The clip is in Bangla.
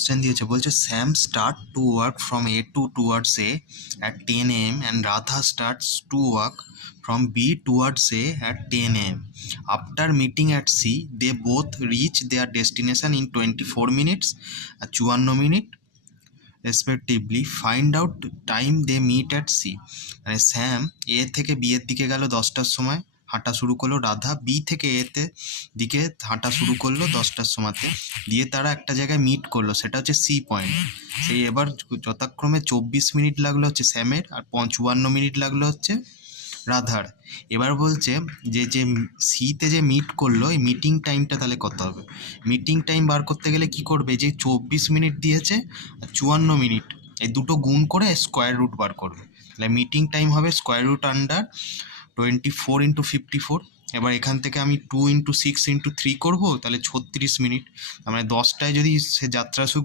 কোশ্চেন দিয়েছে, বলছে Sam start to work from a two towards A at 10 AM and Radha starts to work from B towards A at 10 AM. After meeting at C, they both reach their destination in 24 minutes and 54 minutes respectively. Find out time they meet at C. মানে স্যাম এ থেকে বি এর দিকে গেল 10টার সময়, হাঁটা শুরু করলো। রাধা বি থেকে এতে দিকে হাঁটা শুরু করলো 10টার সময়তে, দিয়ে তারা একটা জায়গায় মিট করলো, সেটা হচ্ছে সি পয়েন্ট। সেই এবার যথাক্রমে 24 মিনিট লাগলো হচ্ছে স্যামের, আর 54 মিনিট লাগলো হচ্ছে রাধার। এবার বলছে যে যে সিতে যে মিট করলো, এই মিটিং টাইমটা তাহলে কত হবে। মিটিং টাইম বার করতে গেলে কি করবে, যে 24 মিনিট দিয়েছে আর 54 মিনিট, এই দুটো গুণ করে স্কোয়ার রুট বার করবে। তাহলে মিটিং টাইম হবে স্কোয়ার রুট আন্ডার 24 ইন্টু 54। এবার এখান থেকে আমি 2 ইন্টু 6 ইন্টু 3 করবো, তাহলে 36 মিনিট। তার মানে 10টায় যদি সে যাত্রা শুরু